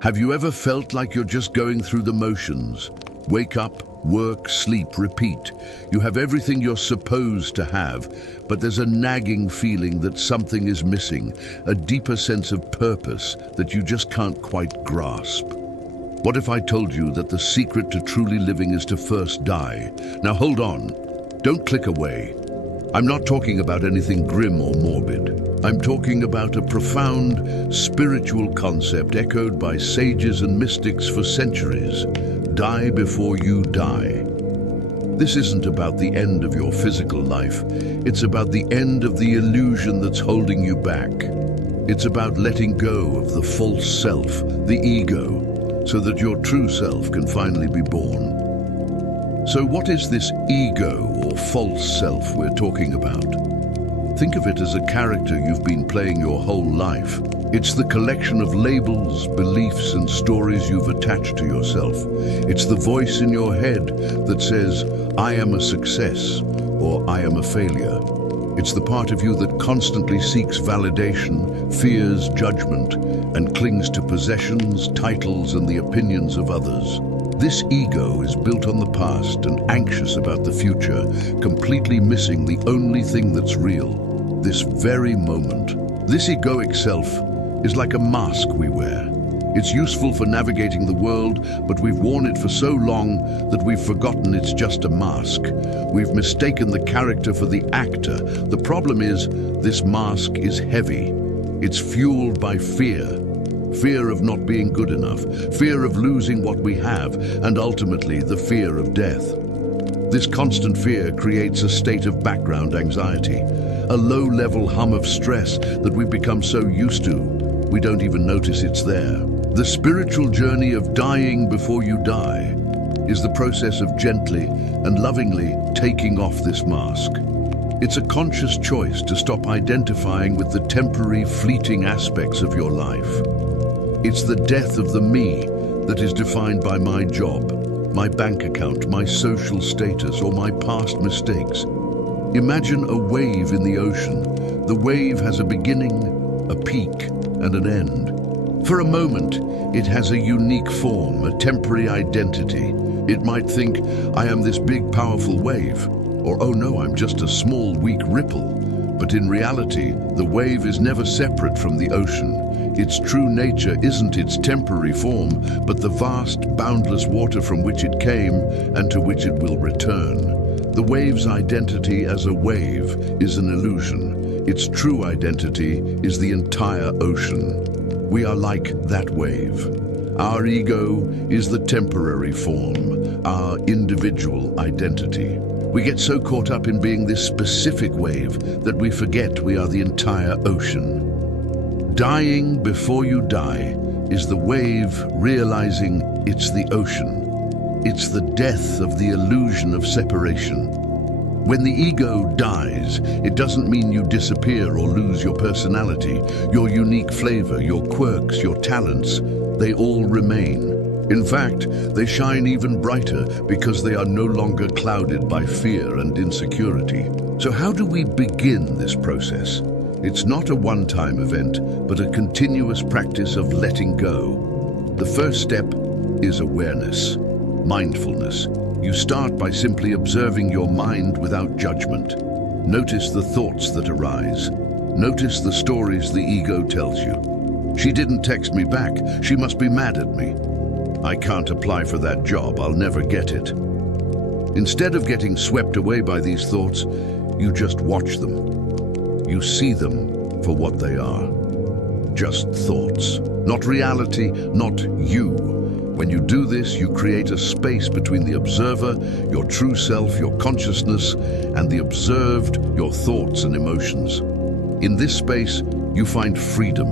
Have you ever felt like you're just going through the motions? Wake up, work, sleep, repeat. You have everything you're supposed to have, but there's a nagging feeling that something is missing, a deeper sense of purpose that you just can't quite grasp. What if I told you that the secret to truly living is to first die? Now hold on, don't click away. I'm not talking about anything grim or morbid. I'm talking about a profound spiritual concept echoed by sages and mystics for centuries. Die before you die. This isn't about the end of your physical life. It's about the end of the illusion that's holding you back. It's about letting go of the false self, the ego, so that your true self can finally be born. So what is this ego or false self we're talking about? Think of it as a character you've been playing your whole life. It's the collection of labels, beliefs, and stories you've attached to yourself. It's the voice in your head that says, I am a success, or I am a failure. It's the part of you that constantly seeks validation, fears judgment, and clings to possessions, titles, and the opinions of others. This ego is built on the past and anxious about the future, completely missing the only thing that's real, this very moment. This egoic self is like a mask we wear. It's useful for navigating the world, but we've worn it for so long that we've forgotten it's just a mask. We've mistaken the character for the actor. The problem is, this mask is heavy. It's fueled by fear. Fear of not being good enough, fear of losing what we have, and ultimately the fear of death. This constant fear creates a state of background anxiety, a low-level hum of stress that we've become so used to, we don't even notice it's there. The spiritual journey of dying before you die is the process of gently and lovingly taking off this mask. It's a conscious choice to stop identifying with the temporary, fleeting aspects of your life. It's the death of the me that is defined by my job, my bank account, my social status, or my past mistakes. Imagine a wave in the ocean. The wave has a beginning, a peak, and an end. For a moment, it has a unique form, a temporary identity. It might think, I am this big, powerful wave, or oh no, I'm just a small, weak ripple. But in reality, the wave is never separate from the ocean. Its true nature isn't its temporary form, but the vast, boundless water from which it came and to which it will return. The wave's identity as a wave is an illusion. Its true identity is the entire ocean. We are like that wave. Our ego is the temporary form, our individual identity. We get so caught up in being this specific wave that we forget we are the entire ocean. Dying before you die is the wave realizing it's the ocean. It's the death of the illusion of separation. When the ego dies, it doesn't mean you disappear or lose your personality, your unique flavor, your quirks, your talents. They all remain. In fact, they shine even brighter because they are no longer clouded by fear and insecurity. So how do we begin this process? It's not a one-time event, but a continuous practice of letting go. The first step is awareness, mindfulness. You start by simply observing your mind without judgment. Notice the thoughts that arise. Notice the stories the ego tells you. She didn't text me back. She must be mad at me. I can't apply for that job. I'll never get it. Instead of getting swept away by these thoughts, you just watch them. You see them for what they are. Just thoughts, not reality, not you. When you do this, you create a space between the observer, your true self, your consciousness, and the observed, your thoughts and emotions. In this space, you find freedom.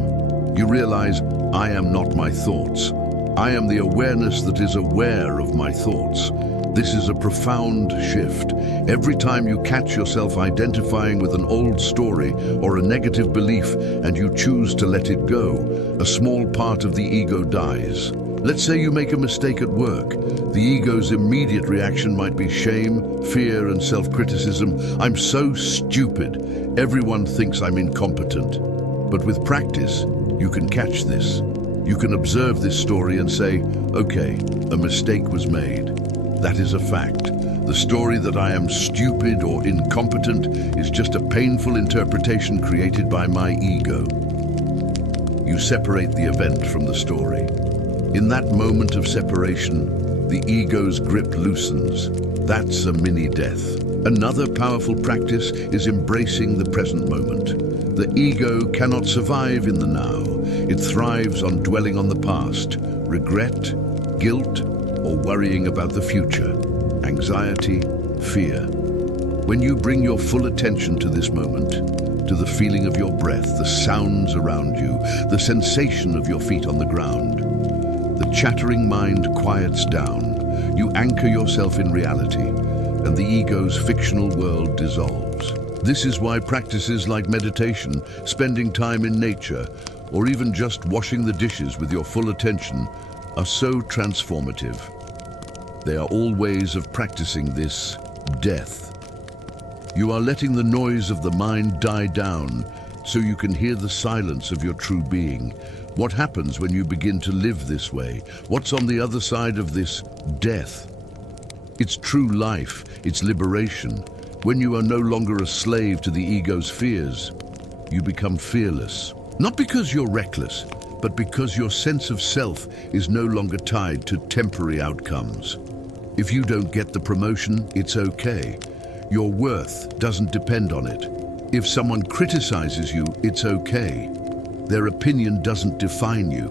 You realize, I am not my thoughts. I am the awareness that is aware of my thoughts. This is a profound shift. Every time you catch yourself identifying with an old story or a negative belief and you choose to let it go, a small part of the ego dies. Let's say you make a mistake at work. The ego's immediate reaction might be shame, fear, and self-criticism. I'm so stupid. Everyone thinks I'm incompetent. But with practice, you can catch this. You can observe this story and say, okay, a mistake was made. That is a fact. The story that I am stupid or incompetent is just a painful interpretation created by my ego. You separate the event from the story. In that moment of separation, the ego's grip loosens. That's a mini-death. Another powerful practice is embracing the present moment. The ego cannot survive in the now. It thrives on dwelling on the past, regret, guilt, or worrying about the future, anxiety, fear. When you bring your full attention to this moment, to the feeling of your breath, the sounds around you, the sensation of your feet on the ground, the chattering mind quiets down. You anchor yourself in reality, and the ego's fictional world dissolves. This is why practices like meditation, spending time in nature, or even just washing the dishes with your full attention are so transformative. They are all ways of practicing this death. You are letting the noise of the mind die down so you can hear the silence of your true being. What happens when you begin to live this way? What's on the other side of this death? It's true life, it's liberation. When you are no longer a slave to the ego's fears, you become fearless. Not because you're reckless, but because your sense of self is no longer tied to temporary outcomes. If you don't get the promotion, it's okay. Your worth doesn't depend on it. If someone criticizes you, it's okay. Their opinion doesn't define you.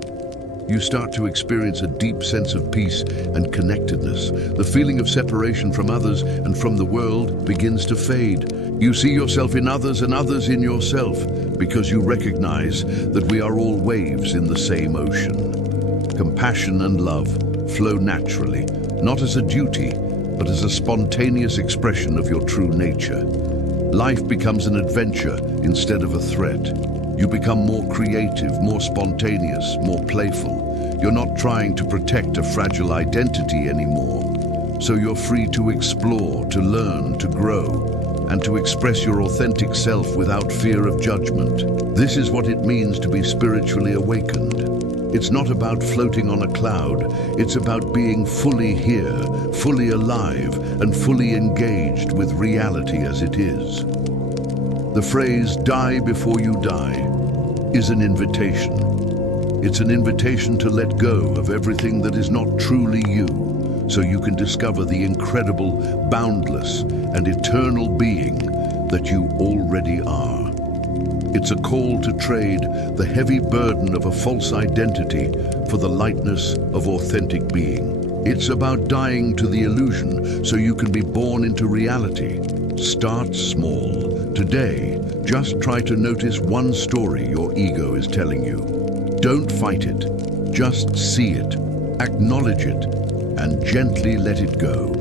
You start to experience a deep sense of peace and connectedness. The feeling of separation from others and from the world begins to fade. You see yourself in others and others in yourself, because you recognize that we are all waves in the same ocean. Compassion and love flow naturally, not as a duty, but as a spontaneous expression of your true nature. Life becomes an adventure instead of a threat. You become more creative, more spontaneous, more playful. You're not trying to protect a fragile identity anymore. So you're free to explore, to learn, to grow, and to express your authentic self without fear of judgment. This is what it means to be spiritually awakened. It's not about floating on a cloud. It's about being fully here, fully alive, and fully engaged with reality as it is. The phrase, "die before you die," is an invitation. It's an invitation to let go of everything that is not truly you, so you can discover the incredible, boundless, and eternal being that you already are. It's a call to trade the heavy burden of a false identity for the lightness of authentic being. It's about dying to the illusion so you can be born into reality. Start small. Today, just try to notice one story your ego is telling you. Don't fight it. Just see it, acknowledge it, and gently let it go.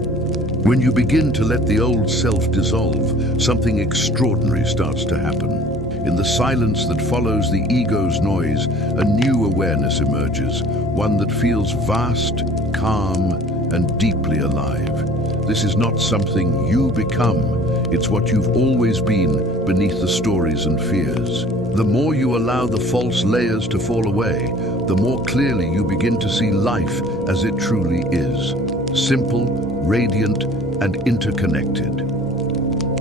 When you begin to let the old self dissolve, something extraordinary starts to happen. In the silence that follows the ego's noise, a new awareness emerges, one that feels vast, calm, and deeply alive. This is not something you become, it's what you've always been beneath the stories and fears. The more you allow the false layers to fall away, the more clearly you begin to see life as it truly is. Simple, radiant, and interconnected.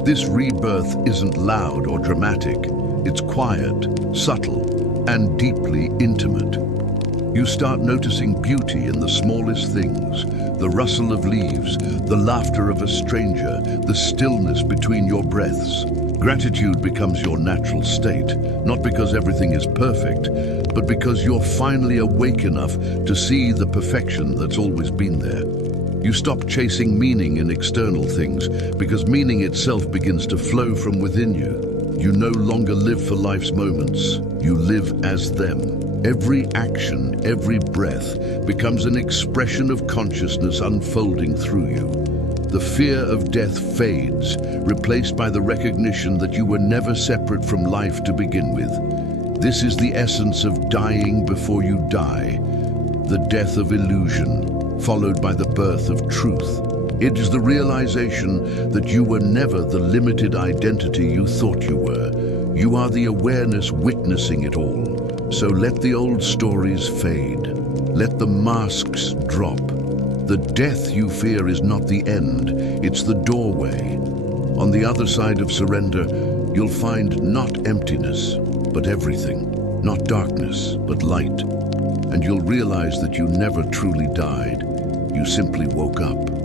This rebirth isn't loud or dramatic. It's quiet, subtle, and deeply intimate. You start noticing beauty in the smallest things, the rustle of leaves, the laughter of a stranger, the stillness between your breaths. Gratitude becomes your natural state, not because everything is perfect, but because you're finally awake enough to see the perfection that's always been there. You stop chasing meaning in external things, because meaning itself begins to flow from within you. You no longer live for life's moments, you live as them. Every action, every breath becomes an expression of consciousness unfolding through you. The fear of death fades, replaced by the recognition that you were never separate from life to begin with. This is the essence of dying before you die, the death of illusion, followed by the birth of truth. It is the realization that you were never the limited identity you thought you were. You are the awareness witnessing it all, So let the old stories fade. Let the masks drop. The death you fear is not the end, it's the doorway. On the other side of surrender, you'll find not emptiness, but everything. Not darkness, but light. And you'll realize that you never truly died. You simply woke up.